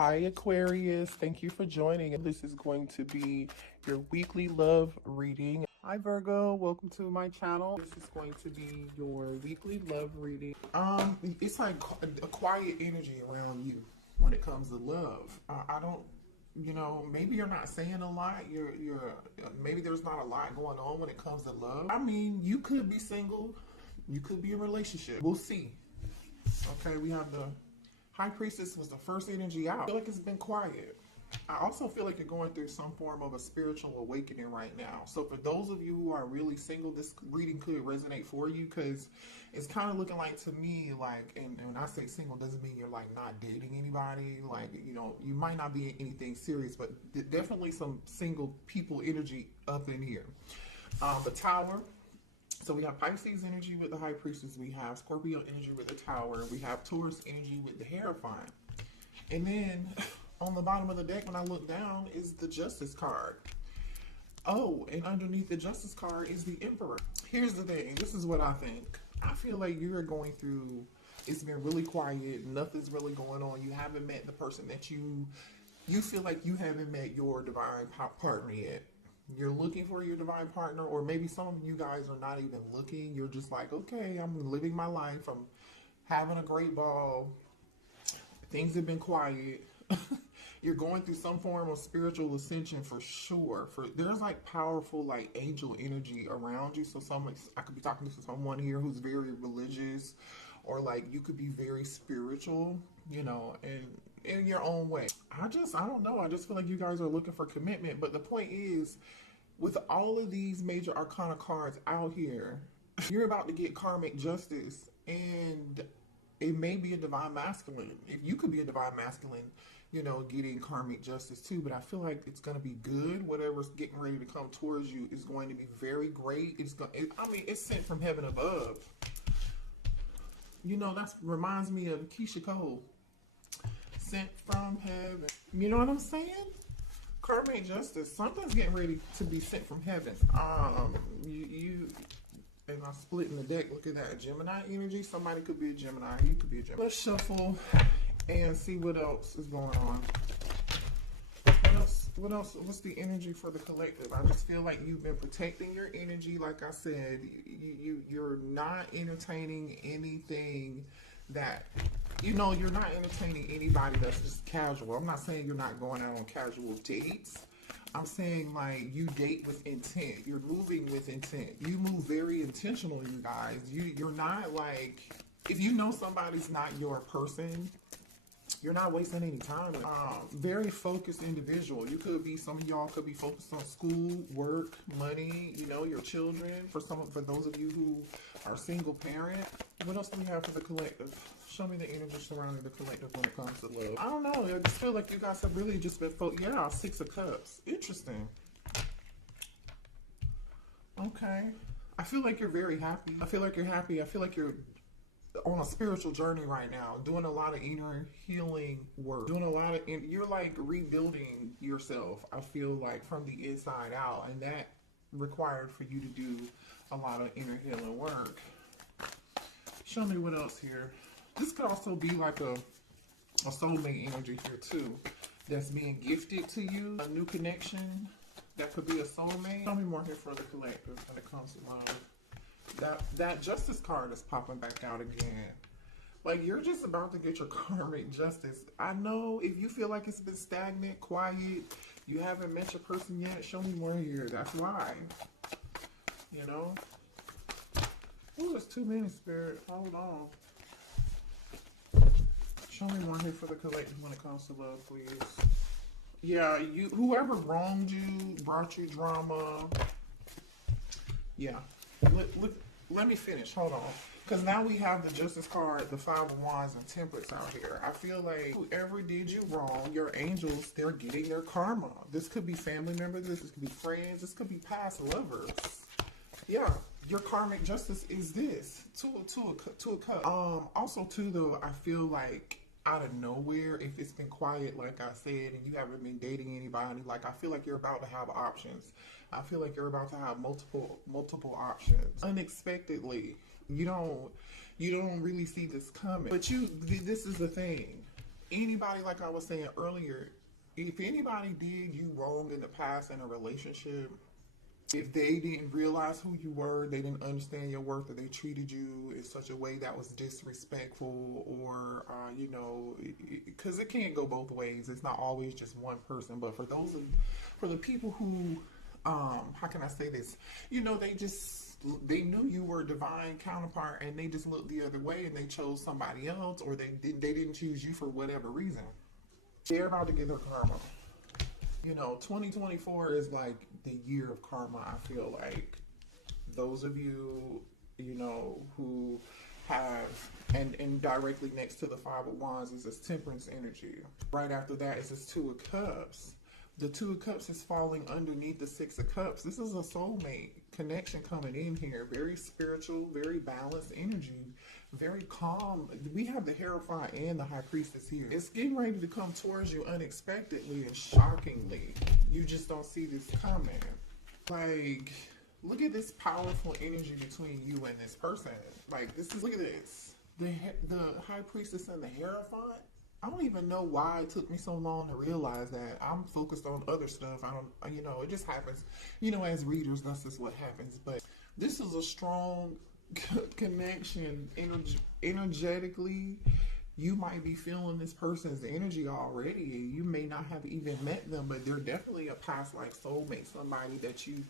Hi Aquarius, thank you for joining. This is going to be your weekly love reading. Hi Virgo, welcome to my channel. This is going to be your weekly love reading. It's like a quiet energy around you when it comes to love. I don't, maybe you're not saying a lot. Maybe there's not a lot going on when it comes to love. I mean, you could be single, you could be in a relationship. We'll see. Okay, we have the High Priestess was the first energy out. I feel like it's been quiet. I also feel like you're going through some form of a spiritual awakening right now. So for those of you who are really single, this reading could resonate for you because it's kind of looking like to me, like, and when I say single, doesn't mean you're like not dating anybody. Like, you might not be in anything serious, but definitely some single people energy up in here. The Tower. So we have Pisces energy with the High Priestess, we have Scorpio energy with the Tower, we have Taurus energy with the Hierophant. And then on the bottom of the deck when I look down is the Justice card. Oh, and underneath the Justice card is the Emperor. Here's the thing, this is what I think. I feel like you're going through, it's been really quiet, nothing's really going on, you haven't met the person that you feel like you haven't met your divine partner yet. You're looking for your divine partner, or maybe some of you guys are not even looking. You're just like, okay, I'm living my life. I'm having a great ball. Things have been quiet. You're going through some form of spiritual ascension for sure. There's like powerful like angel energy around you. So I could be talking to someone here who's very religious, or like you could be very spiritual, and in your own way. I don't know. I just feel like you guys are looking for commitment. But the point is, with all of these major arcana cards out here, you're about to get karmic justice, and it may be a divine masculine. If you could be a divine masculine, getting karmic justice too. But I feel like it's going to be good. Whatever's getting ready to come towards you is going to be very great. It's sent from heaven above. That reminds me of Keisha Cole. Sent from heaven. You know what I'm saying? Karmic justice. Something's getting ready to be sent from heaven. And I'm splitting the deck. Look at that. Gemini energy. Somebody could be a Gemini. You could be a Gemini. Let's shuffle and see what else is going on. What else? What's the energy for the collective? I just feel like you've been protecting your energy. Like I said, you're not entertaining anything that, you're not entertaining anybody that's just casual. I'm not saying you're not going out on casual dates. I'm saying like you date with intent. You're moving with intent. You move very intentional, you guys. You're not like, if you know somebody's not your person, you're not wasting any time. Very focused individual. Some of y'all could be focused on school, work, money, your children. For those of you who are single parent. What else do we have for the collective? Show me the energy surrounding the collective when it comes to love. I don't know. I just feel like you guys have really just been Six of Cups. Interesting. Okay. I feel like you're very happy. I feel like you're happy. I feel like you're on a spiritual journey right now, doing a lot of inner healing work, you're like rebuilding yourself, I feel like, from the inside out, and that required for you to do a lot of inner healing work. Show me what else here. This could also be like a soulmate energy here too, that's being gifted to you, a new connection that could be a soulmate. Show me more here for the collective when it comes to love. That Justice card is popping back out again. Like, you're just about to get your karmic justice. I know if you feel like it's been stagnant, quiet, you haven't met your person yet, show me more here. That's why. Oh, it's too many, Spirit. Hold on. Show me more here for the collective when it comes to love, please. Yeah, whoever wronged you, brought you drama. Yeah. Let me finish. Hold on. Because now we have the Justice card, the Five of Wands, and Temperance out here. I feel like whoever did you wrong, your angels, they're getting their karma. This could be family members. This could be friends. This could be past lovers. Yeah. Your karmic justice is this. Two of Cups. Also, too, though, I feel like out of nowhere, if it's been quiet, like I said, and you haven't been dating anybody, like I feel like you're about to have options. I feel like you're about to have multiple options. Unexpectedly. You don't really see this coming. But this is the thing. anybody, like I was saying earlier, if anybody did you wrong in the past in a relationship, if they didn't realize who you were, they didn't understand your worth, or they treated you in such a way that was disrespectful, or you know, because it can't go both ways. It's not always just one person. But for the people who, how can I say this? You know, they knew you were a divine counterpart, and they just looked the other way, and they chose somebody else, or they didn't choose you for whatever reason. They're about to get their karma. You know, 2024 is like the year of karma, I feel like. Those of you, you know, who have, and directly next to the Five of Wands is this Temperance energy. Right after that is this Two of Cups. The Two of Cups is falling underneath the Six of Cups. This is a soulmate connection coming in here. Very spiritual, very balanced energy. Very calm. We have the Hierophant and the High Priestess here. It's getting ready to come towards you unexpectedly and shockingly. You just don't see this coming. Like, look at this powerful energy between you and this person. Like, this is, look at this. The High Priestess and the Hierophant. I don't even know why it took me so long to realize that. I'm focused on other stuff. I don't, you know, it just happens. You know, as readers, that's just what happens. But this is a strong connection. Energetically, you might be feeling this person's energy already. You may not have even met them, but they're definitely a past life soulmate. Somebody that you,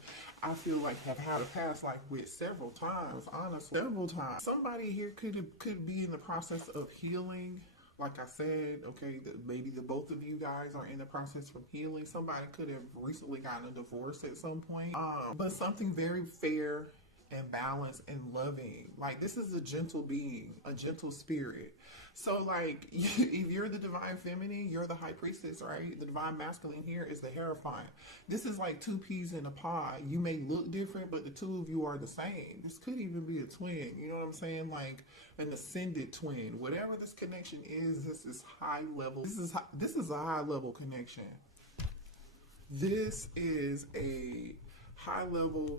I feel like, have had a past life with several times. Honestly, several times. Somebody here could be in the process of healing. Like I said, okay, maybe the both of you guys are in the process from healing. Somebody could have recently gotten a divorce at some point. But something very fair and balanced and loving. Like, this is a gentle being, a gentle spirit. So, like, if you're the divine feminine, you're the High Priestess, right? The divine masculine here is the Hierophant. This is like two peas in a pod. You may look different, but the two of you are the same. This could even be a twin. You know what I'm saying? Like an ascended twin. Whatever this connection is, this is high level. This is a high level connection. This is a high level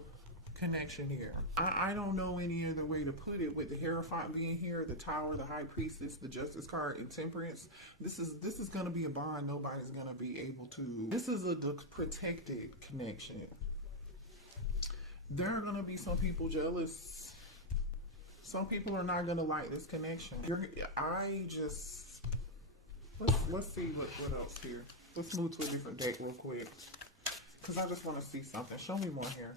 connection here. I don't know any other way to put it. With the Hierophant being here, the Tower, the High Priestess, the Justice card, and Temperance, this is going to be a bond nobody's going to be able to. This is a protected connection. There are going to be some people jealous. Some people are not going to like this connection. Let's see what else here. Let's move to a different deck real quick, because I just want to see something. Show me more here.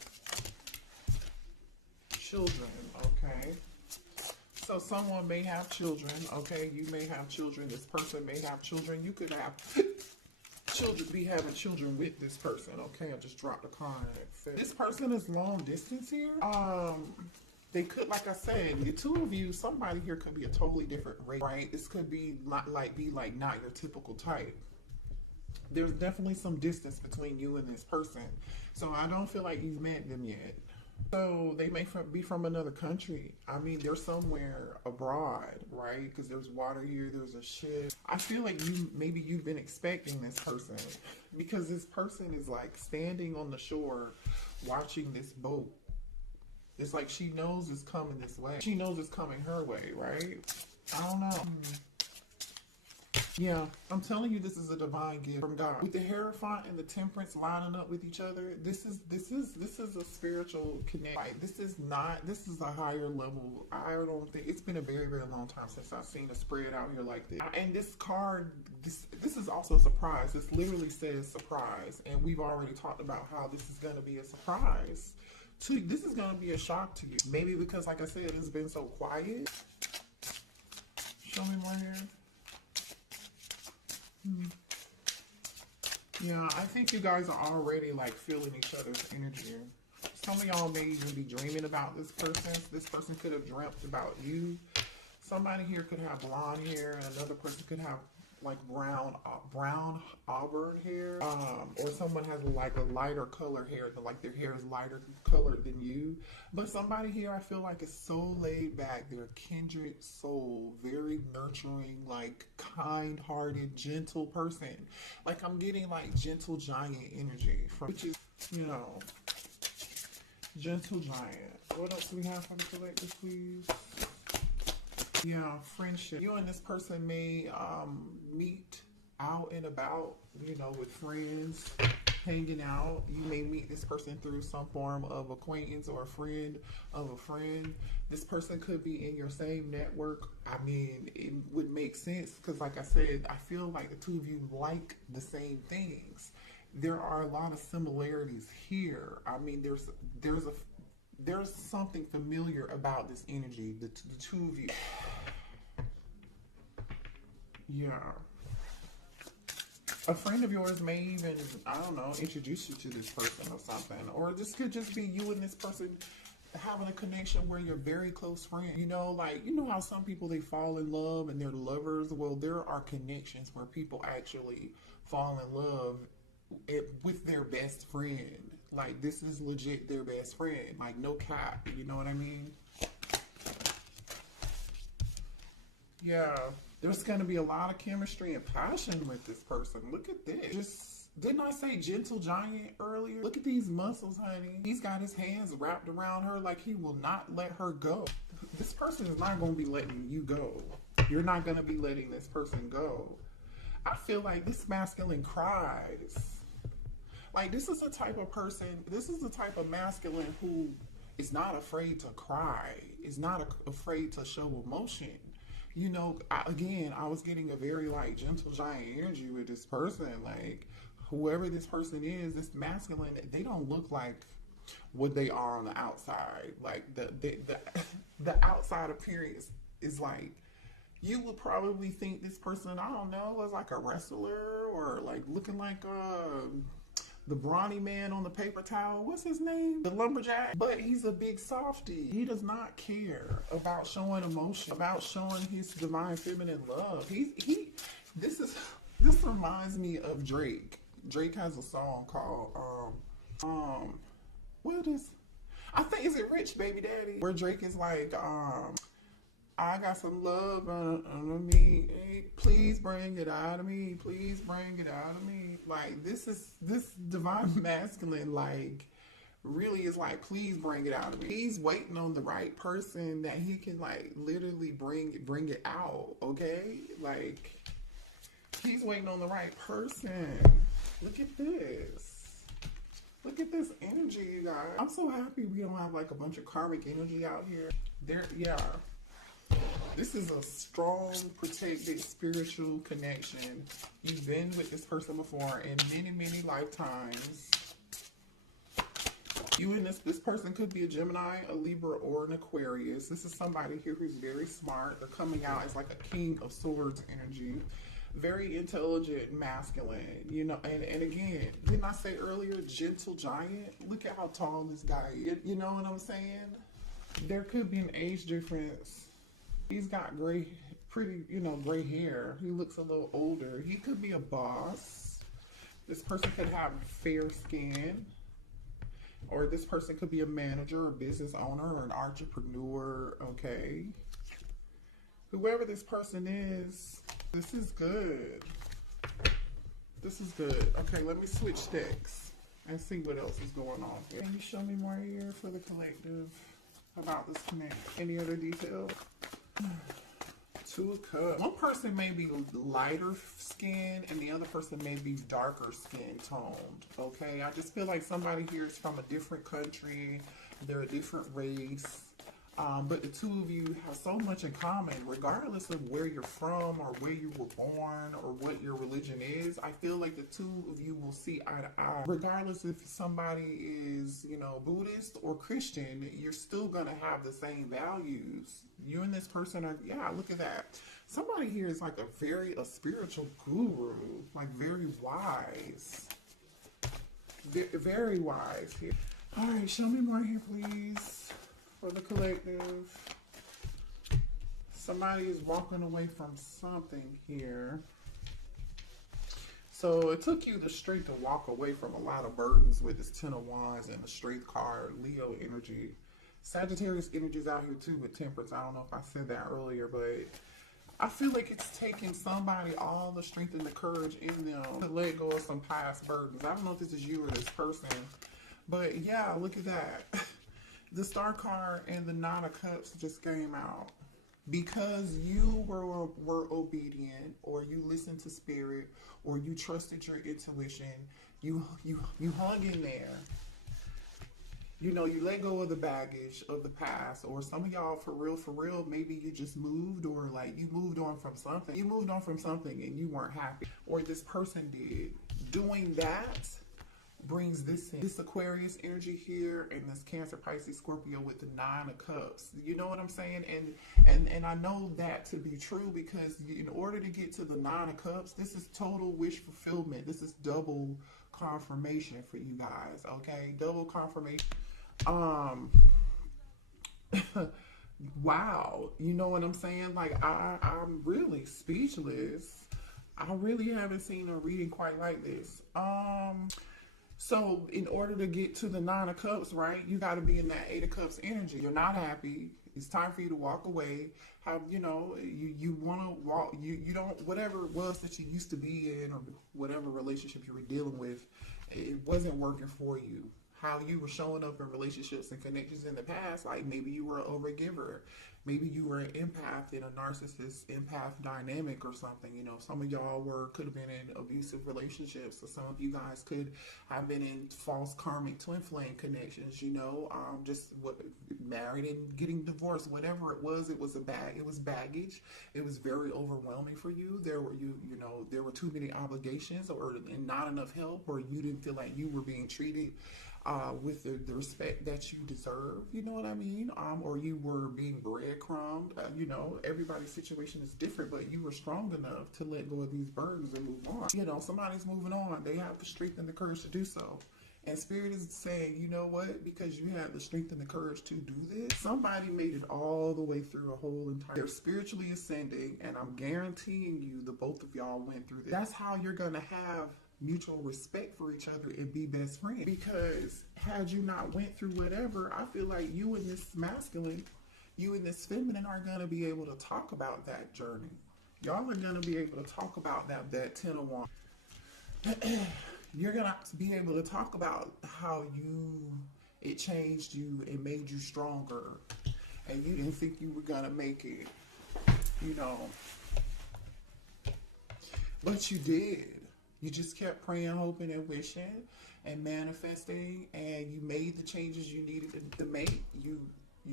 Children, okay. So someone may have children, okay. You may have children. This person may have children. You could have children, be having children with this person, okay. I just dropped a card. This person is long distance here. They could, like I said, the two of you, somebody here could be a totally different race, right? This could be not your typical type. There's definitely some distance between you and this person. So I don't feel like you've met them yet. So they may be from another country. I mean, they're somewhere abroad, right? Because there's water here, there's a ship. I feel like maybe you've been expecting this person, because this person is like standing on the shore watching this boat. It's like she knows it's coming this way. She knows it's coming her way, right? I don't know. Yeah, I'm telling you, this is a divine gift from God. With the Hierophant and the Temperance lining up with each other, this is a spiritual connection. Like, this is a higher level. I don't think, it's been a very, very long time since I've seen a spread out here like this. And this card, this is also a surprise. This literally says surprise, and we've already talked about how this is going to be a surprise. This is going to be a shock to you. Maybe because, like I said, it's been so quiet. Show me more here. Yeah, I think you guys are already like feeling each other's energy. Some of y'all may even be dreaming about this person. This person could have dreamt about you. Somebody here could have blonde hair, and another person could have like brown auburn hair, or someone has like a lighter color hair, like their hair is lighter colored than you. But somebody here, I feel like, is so laid back. They're a kindred soul, very nurturing, like kind-hearted, gentle person. Like, I'm getting like gentle giant energy from, which is, you know, gentle giant. What else do we have for the collector, please? Yeah, friendship. You and this person may meet out and about, you know, with friends, hanging out. You may meet this person through some form of acquaintance or a friend of a friend. This person could be in your same network. I mean, it would make sense because, like I said, I feel like the two of you like the same things. There are a lot of similarities here. I mean, there's something familiar about this energy, the two of you. Yeah. A friend of yours may even, I don't know, introduce you to this person or something. Or this could just be you and this person having a connection where you're very close friends. You know, like, you know how some people, they fall in love and they're lovers? Well, there are connections where people actually fall in love with their best friend. Like, this is legit their best friend. Like, no cap. You know what I mean? Yeah. There's going to be a lot of chemistry and passion with this person. Look at this. Didn't I say gentle giant earlier? Look at these muscles, honey. He's got his hands wrapped around her like he will not let her go. This person is not going to be letting you go. You're not going to be letting this person go. I feel like this masculine cries. Like, this is the type of person, this is the type of masculine who is not afraid to cry, is not afraid to show emotion. You know, I was getting a very, like, gentle giant energy with this person. Like, whoever this person is, this masculine, they don't look like what they are on the outside. Like, the outside appearance is like, you would probably think this person, I don't know, was like a wrestler or like looking like the brawny man on the paper towel. What's his name? The lumberjack. But he's a big softie. He does not care about showing emotion, about showing his divine feminine love. This reminds me of Drake. Drake has a song called what is, I think, is it Rich Baby Daddy? Where Drake is like, I got some love under me. Hey, please bring it out of me. Please bring it out of me. Like, this divine masculine, like, really is like, please bring it out of me. He's waiting on the right person that he can, like, literally bring it out, okay? Like, he's waiting on the right person. Look at this. Look at this energy, you guys. I'm so happy we don't have, like, a bunch of karmic energy out here. Yeah. This is a strong, protected, spiritual connection. You've been with this person before in many, many lifetimes. You and this person could be a Gemini, a Libra, or an Aquarius. This is somebody here who's very smart. They're coming out as like a King of Swords energy. Very intelligent, masculine, you know, and again, didn't I say earlier, gentle giant? Look at how tall this guy is. You know what I'm saying? There could be an age difference. He's got gray hair. He looks a little older. He could be a boss. This person could have fair skin. Or this person could be a manager, or business owner, or an entrepreneur, okay? Whoever this person is, this is good. This is good. Okay, let me switch decks and see what else is going on here. Can you show me more here for the collective about this connect? Any other details? Two of Cups. One person may be lighter skin and the other person may be darker skin toned. Okay, I just feel like somebody here is from a different country. They're a different race. But the two of you have so much in common, regardless of where you're from or where you were born or what your religion is. I feel like the two of you will see eye to eye. Regardless if somebody is, you know, Buddhist or Christian, you're still going to have the same values. You and this person are, yeah, look at that. Somebody here is like a spiritual guru, like very wise. Very wise here. All right, show me more here, please. For the collective, somebody is walking away from something here. So it took you the strength to walk away from a lot of burdens with this Ten of Wands and the Strength card, Leo energy. Sagittarius energy is out here too with Temperance. I don't know if I said that earlier, but I feel like it's taking somebody all the strength and the courage in them to let go of some past burdens. I don't know if this is you or this person, but yeah, look at that. The Star card and the Nine of Cups just came out. because you were obedient, or you listened to spirit, or you trusted your intuition, you hung in there. You know, you let go of the baggage of the past, or some of y'all for real, maybe you just moved, or like you moved on from something. You moved on from something and you weren't happy, or this person did. Doing that brings this Aquarius energy here, and this Cancer, Pisces, Scorpio with the 9 of Cups. You know what I'm saying? And I know that to be true, because in order to get to the 9 of Cups, this is total wish fulfillment. This is double confirmation for you guys, okay? Double confirmation. Wow, you know what I'm saying? Like, I'm really speechless. I really haven't seen a reading quite like this. So in order to get to the 9 of Cups, right, you got to be in that 8 of Cups energy. You're not happy. It's time for you to walk away. How, you know, you want to walk, you don't, whatever it was that you used to be in, or whatever relationship you were dealing with, it wasn't working for you. How you were showing up in relationships and connections in the past, like maybe you were an overgiver, maybe you were an empath in a narcissist empath dynamic or something. You know, some of y'all could have been in abusive relationships, or some of you guys could have been in false karmic twin flame connections. You know, just married and getting divorced, whatever it was baggage. It was very overwhelming for you. There were too many obligations, and not enough help, or you didn't feel like you were being treated with the respect that you deserve, you know what I mean? Or you were being breadcrumbed. You know, everybody's situation is different, but you were strong enough to let go of these burdens and move on. You know, somebody's moving on. They have the strength and the courage to do so. And Spirit is saying, you know what? Because you had the strength and the courage to do this, somebody made it all the way through a whole entire... They're spiritually ascending, and I'm guaranteeing you the both of y'all went through this. That's how you're going to have mutual respect for each other and be best friends. Because had you not went through whatever, I feel like you and this masculine, you and this feminine are going to be able to talk about that journey. Y'all are going to be able to talk about that 10 of Wands. You're going to be able to talk about how it changed you and made you stronger, and you didn't think you were going to make it, you know, but you did. You just kept praying, hoping, and wishing, and manifesting, and you made the changes you needed to make. You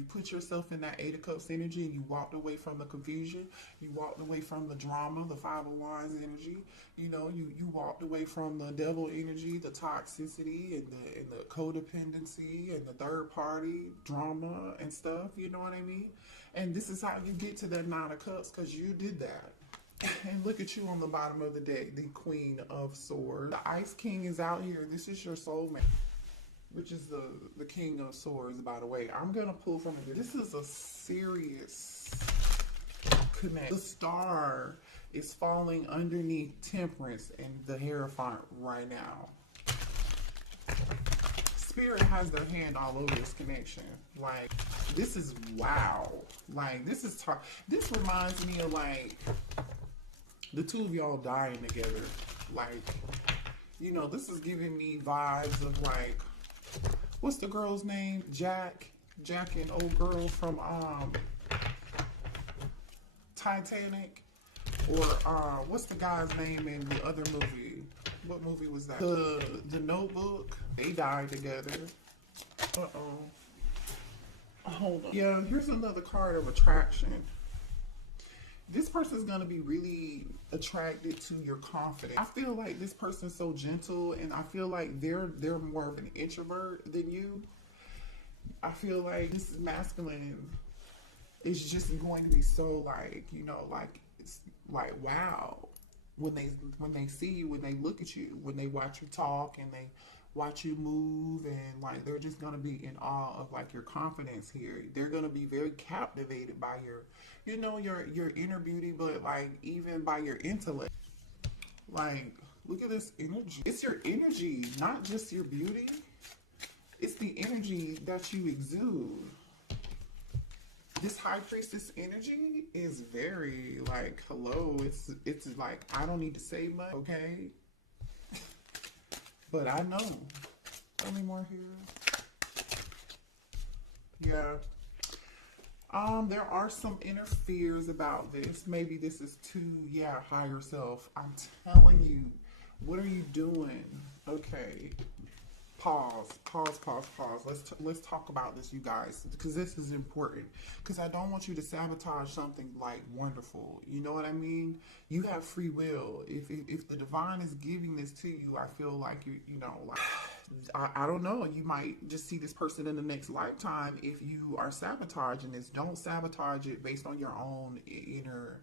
put yourself in that 8 of Cups energy, and you walked away from the confusion. You walked away from the drama, the 5 of Wands energy. You know, you walked away from the devil energy, the toxicity, and the codependency, and the third party drama and stuff. You know what I mean? And this is how you get to that 9 of Cups, because you did that. And look at you on the bottom of the deck, the Queen of Swords. The Ice King is out here. This is your soulmate, which is the King of Swords, by the way. I'm going to pull from it. This is a serious connect. The star is falling underneath Temperance and the Hierophant right now. Spirit has their hand all over this connection. Like, this is wow. Like, this reminds me of, like, the two of y'all dying together. Like, you know, this is giving me vibes of, like, what's the girl's name? Jack and old girl from Titanic. Or what's the guy's name in the other movie? What movie was that? The Notebook. They died together. Hold on. Yeah, here's another card of attraction. This person's going to be really attracted to your confidence. I feel like this person's so gentle, and I feel like they're more of an introvert than you. I feel like this masculine is just going to be so, like, you know, like, it's like, wow. When they see you, when they look at you, when they watch you talk, and they watch you move, and like, they're just going to be in awe of, like, your confidence here. They're going to be very captivated by your, you know, your inner beauty, but like even by your intellect. Like, look at this energy. It's your energy, not just your beauty. It's the energy that you exude. This High Priestess energy is very, like, hello. It's like, I don't need to say much, okay? But I know. Tell me more here. Yeah. There are some inner fears about this. Maybe this is too, yeah, higher self. I'm telling you, what are you doing? Okay. Pause. Let's talk about this, you guys, because this is important. Because I don't want you to sabotage something like wonderful. You know what I mean? You have free will. If the divine is giving this to you, I feel like you know, like I don't know. You might just see this person in the next lifetime if you are sabotaging this. Don't sabotage it based on your own inner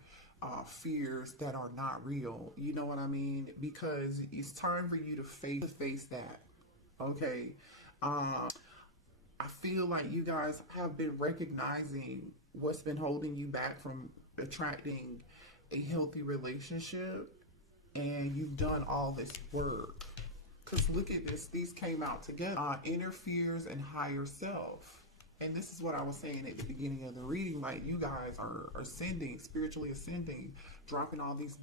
fears that are not real. You know what I mean? Because it's time for you to face that. Okay. I feel like you guys have been recognizing what's been holding you back from attracting a healthy relationship, and you've done all this work. Because look at this, these came out together. Inner fears and higher self. And this is what I was saying at the beginning of the reading. Like, you guys are ascending, spiritually ascending, dropping all these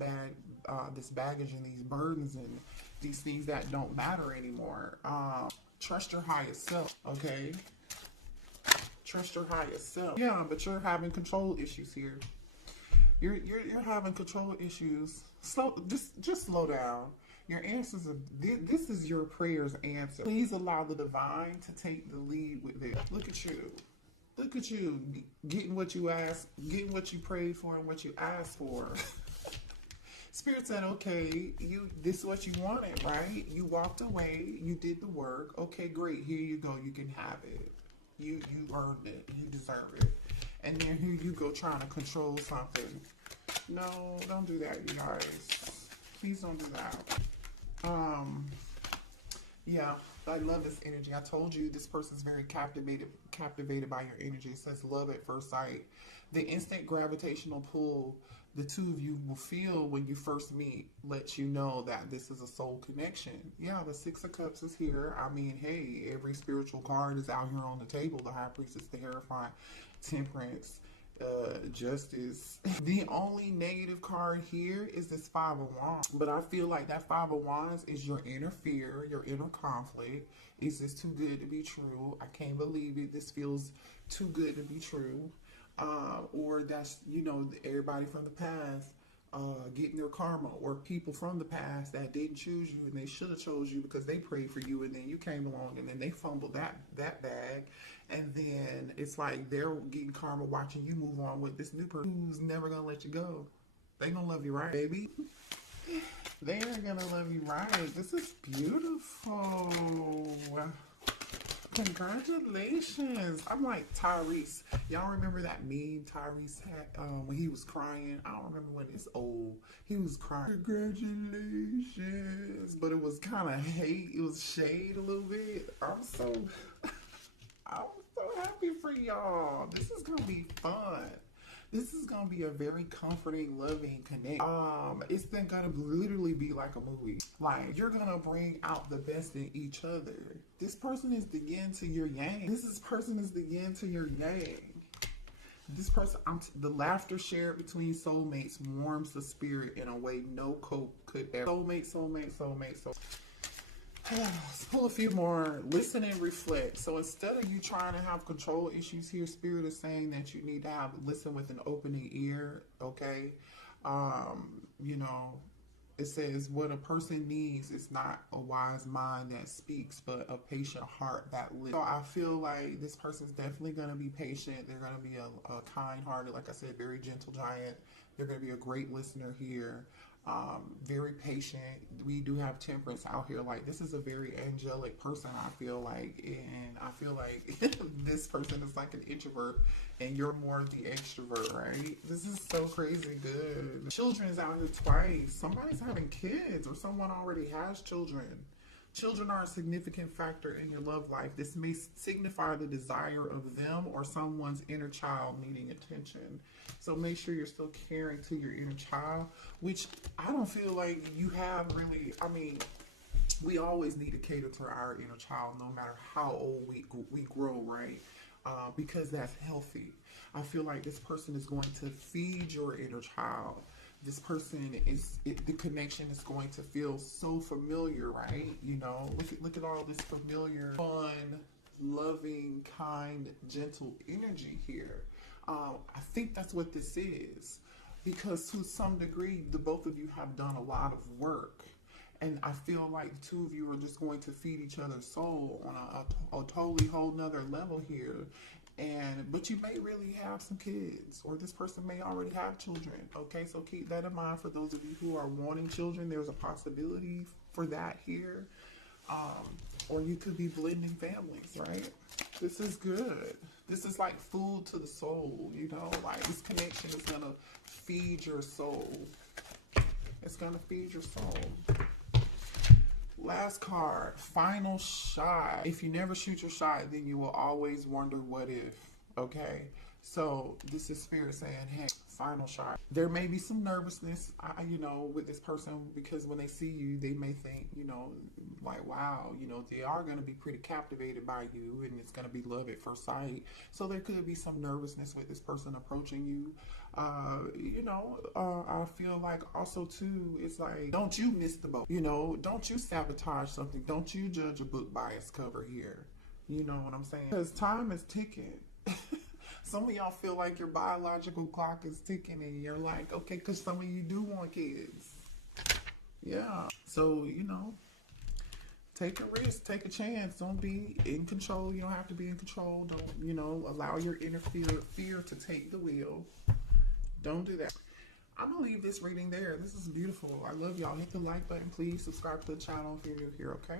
this baggage and these burdens and these things that don't matter anymore. Trust your highest self, okay? Trust your highest self. Yeah, but you're having control issues here. You're having control issues. Just slow down. Your answers are, this is your prayer's answer. Please allow the divine to take the lead with this. Look at you. Look at you getting what you asked, getting what you prayed for and what you asked for. Spirit said, okay, this is what you wanted, right? You walked away, you did the work. Okay, great. Here you go. You can have it. You earned it. You deserve it. And then here you go trying to control something. No, don't do that, you guys. Please don't do that. Yeah, I love this energy. I told you this person's very captivated by your energy. It says love at first sight. The instant gravitational pull the two of you will feel when you first meet lets you know that this is a soul connection. Yeah, the Six of Cups is here. I mean, hey, every spiritual card is out here on the table. The High Priestess, the Hierophant, Temperance, Justice. The only negative card here is this Five of Wands. But I feel like that Five of Wands is your inner fear, your inner conflict. Is this too good to be true? I can't believe it. This feels too good to be true. Or that's, you know, everybody from the past getting their karma, or people from the past that didn't choose you and they should have chose you because they prayed for you, and then you came along and then they fumbled that bag, and then it's like they're getting karma watching you move on with this new person who's never gonna let you go. They gonna love you right, baby. They're gonna love you right. This is beautiful. Congratulations. I'm like Tyrese. Y'all remember that meme Tyrese had when he was crying? I don't remember when it's old. He was crying. Congratulations. But it was kind of hate. It was shade a little bit. I'm so happy for y'all. This is going to be fun. This is going to be a very comforting, loving connection. It's then going to literally be like a movie. Like, you're going to bring out the best in each other. This person is the yin to your yang. This person is the yin to your yang. This person, the laughter shared between soulmates warms the spirit in a way no cope could ever. Soulmate. Let's pull a few more. Listen and reflect. So instead of you trying to have control issues here, Spirit is saying that you need to listen with an opening ear, okay? You know, it says what a person needs is not a wise mind that speaks, but a patient heart that listens. So I feel like this person's definitely going to be patient. They're going to be a kind-hearted, like I said, very gentle giant. They're going to be a great listener here. Very patient. We do have Temperance out here. Like, this is a very angelic person, I feel like, and I feel like this person is like an introvert and you're more of the extrovert, right? This is so crazy good. Children is out here twice. Somebody's having kids, or someone already has children. Children are a significant factor in your love life. This may signify the desire of them or someone's inner child needing attention. So make sure you're still caring to your inner child, which I don't feel like you have really. I mean, we always need to cater to our inner child no matter how old we grow, right? Because that's healthy. I feel like this person is going to feed your inner child. This person the connection is going to feel so familiar, right? You know, look at all this familiar, fun, loving, kind, gentle energy here. I think that's what this is, because to some degree, the both of you have done a lot of work. And I feel like the two of you are just going to feed each other's soul on a totally whole nother level here. But you may really have some kids, or this person may already have children. Okay, so keep that in mind for those of you who are wanting children. There's a possibility for that here. Or you could be blending families, right? This is good. This is like food to the soul, you know? Like, this connection is gonna feed your soul. It's gonna feed your soul. Last card, final shot. If you never shoot your shot, then you will always wonder what if, okay? So this is Spirit saying, hey, final shot. There may be some nervousness, you know, with this person, because when they see you, they may think, you know, like, wow, you know, they are going to be pretty captivated by you, and it's going to be love at first sight. So there could be some nervousness with this person approaching you. You know, I feel like also too, it's like, don't you miss the boat, you know, don't you sabotage something, don't you judge a book by its cover here, you know what I'm saying? Because time is ticking. Some of y'all feel like your biological clock is ticking, and you're like, okay, because some of you do want kids. Yeah, so, you know, take a risk, take a chance. Don't be in control. You don't have to be in control. Don't, you know, allow your inner fear to take the wheel. Don't do that. I'm going to leave this reading there. This is beautiful. I love y'all. Hit the like button, please. Subscribe to the channel if you're new here, okay?